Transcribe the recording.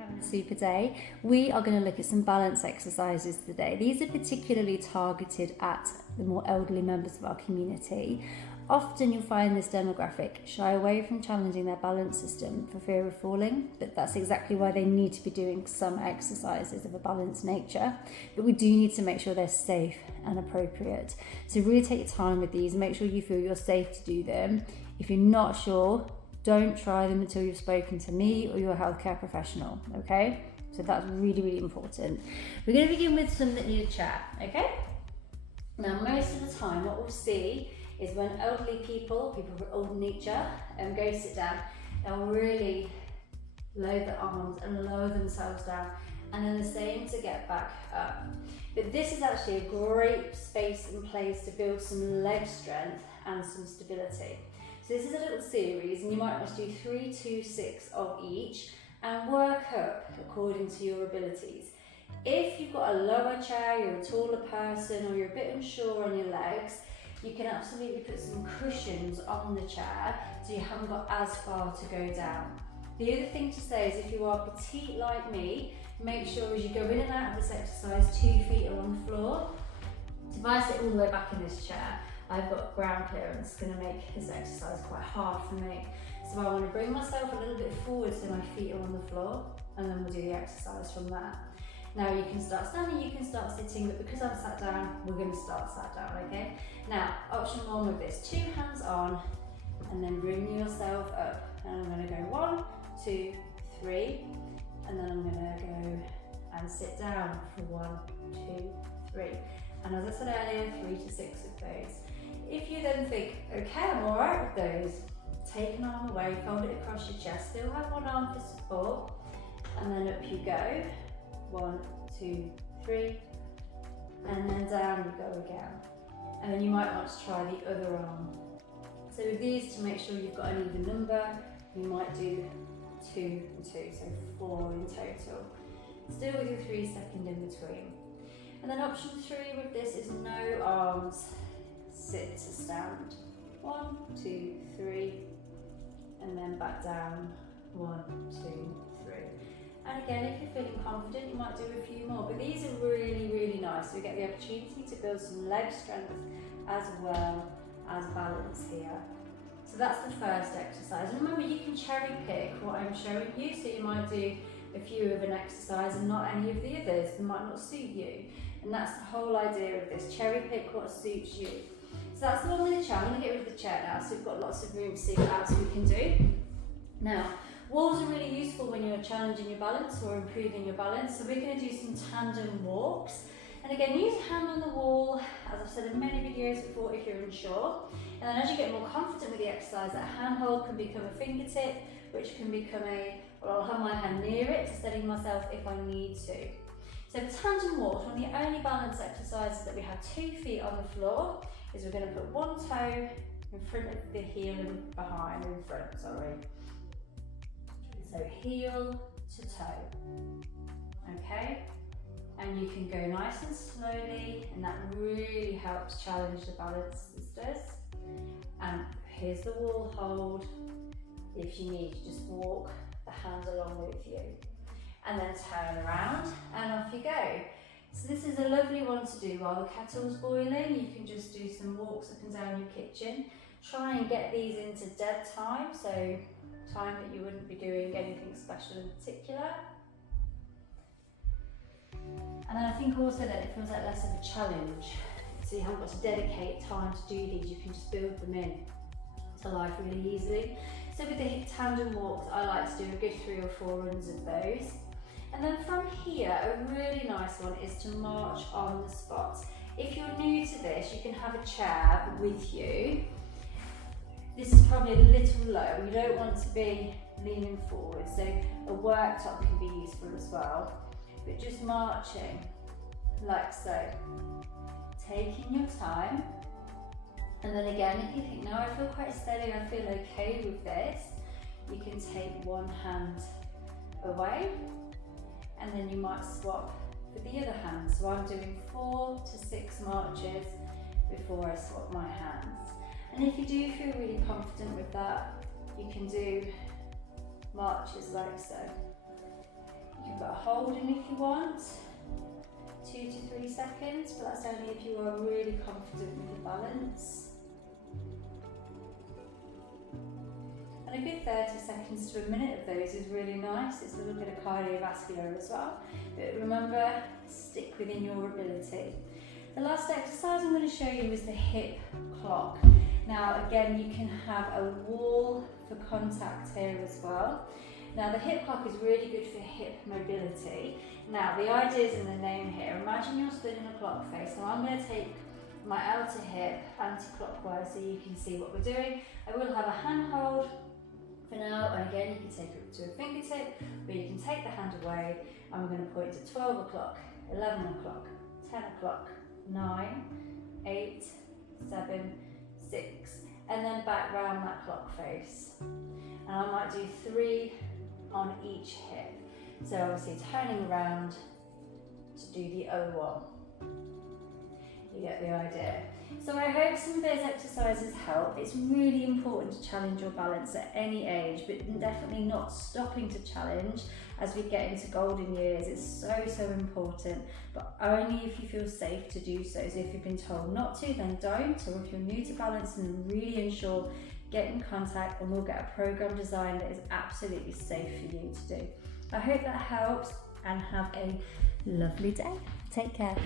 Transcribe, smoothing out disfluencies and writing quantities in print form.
having a super day. We are going to look at some balance exercises today. These are particularly targeted at the more elderly members of our community. Often you'll find this demographic shy away from challenging their balance system for fear of falling, but that's exactly why they need to be doing some exercises of a balanced nature. But we do need to make sure they're safe and appropriate. So really take your time with these, make sure you feel you're safe to do them. If you're not sure, don't try them until you've spoken to me or your healthcare professional, okay? So that's really, really important. We're going to begin with some that need a chair, okay? Now, most of the time, what we'll see is when elderly people with old nature, go sit down, they'll really load their arms and lower themselves down, and then the same to get back up. But this is actually a great space and place to build some leg strength and some stability. So this is a little series, and you might want to do 3, 2, 6 of each, and work up according to your abilities. If you've got a lower chair, you're a taller person, or you're a bit unsure on your legs, you can absolutely put some cushions on the chair so you haven't got as far to go down. The other thing to say is if you are petite like me, make sure as you go in and out of this exercise, 2 feet are on the floor. So if I sit all the way back in this chair, I've got ground clearance. It's going to make this exercise quite hard for me. So I want to bring myself a little bit forward so my feet are on the floor, and then we'll do the exercise from there. Now you can start standing, you can start sitting, but because I'm sat down, we're going to start sat down, okay? Now, option 1 with this, 2 hands on, and then bring yourself up. And I'm going to go 1, 2, 3, and then I'm going to go and sit down for 1, 2, 3. And as I said earlier, 3 to 6 of those. If you then think, okay, I'm all right with those, take an arm away, fold it across your chest, still have one arm for support, and then up you go. 1, 2, 3, and then down you go again. And then you might want to try the other arm. So with these, to make sure you've got an even number, you might do 2 and 2, so 4 in total. Still with your 3 second in between. And then option 3 with this is no arms, sit to stand. 1, 2, 3, and then back down. 1, 2, 3. And again, if you're feeling confident, you might do a few more, but these are really, really nice. So we get the opportunity to build some leg strength as well as balance here. So that's the first exercise. And remember, you can cherry pick what I'm showing you. So you might do a few of an exercise and not any of the others that might not suit you. And that's the whole idea of this, cherry pick what suits you. So that's the one with the chair. I'm going to get rid of the chair now, so we've got lots of room to see what else we can do. Now, walls are really useful when you're challenging your balance or improving your balance. So we're going to do some tandem walks. And again, use a hand on the wall, as I've said in many videos before, if you're unsure. And then as you get more confident with the exercise, that handhold can become a fingertip, which can become I'll have my hand near it to steady myself if I need to. So for tandem walks, one of the only balance exercises that we have 2 feet on the floor is we're going to put one toe in front of the heel and behind, in front, sorry. So heel to toe, okay? And you can go nice and slowly, and that really helps challenge the balance sisters. And here's the wall hold. If you need, just walk the hand along with you. And then turn around and off you go. So this is a lovely one to do while the kettle's boiling. You can just do some walks up and down your kitchen. Try and get these into dead time, so time that you wouldn't be doing anything special in particular. And then I think also that it feels like less of a challenge. So you haven't got to dedicate time to do these, you can just build them in to life really easily. So with the tandem walks, I like to do a good 3 or 4 runs of those. And then from here, a really nice one is to march on the spot. If you're new to this, you can have a chair with you. This is probably a little low. You don't want to be leaning forward, so a worktop can be useful as well. But just marching, like so. Taking your time. And then again, if you think, no, I feel quite steady, I feel okay with this, you can take one hand away, and then you might swap for the other hand. So I'm doing 4 to 6 marches before I swap my hands. And if you do feel really confident with that, you can do marches like so. can put a hold in if you want, 2 to 3 seconds, but that's only if you are really confident with your balance. And a good 30 seconds to a minute of those is really nice. It's a little bit of cardiovascular as well. But remember, stick within your ability. The last exercise I'm going to show you is the hip clock. Now again, you can have a wall for contact here as well. Now the hip clock is really good for hip mobility. Now the idea is in the name here. Imagine you're stood in a clock face. Now I'm going to take my outer hip anti-clockwise so you can see what we're doing. I will have a hand hold for now, and again you can take it to a fingertip, but you can take the hand away, and we're going to point to 12 o'clock, 11 o'clock, 10 o'clock, 9, 8, 7, 6, and then back round that clock face. And I might do 3 on each hip. So obviously turning around to do the O1. You get the idea. So I hope some of those exercises help. It's really important to challenge your balance at any age, but definitely not stopping to challenge as we get into golden years. It's so important, but only if you feel safe to do so. So if you've been told not to, then don't. Or if you're new to balancing, really ensure, get in contact and we'll get a program designed that is absolutely safe for you to do. I hope that helps, and have a lovely day. Take care.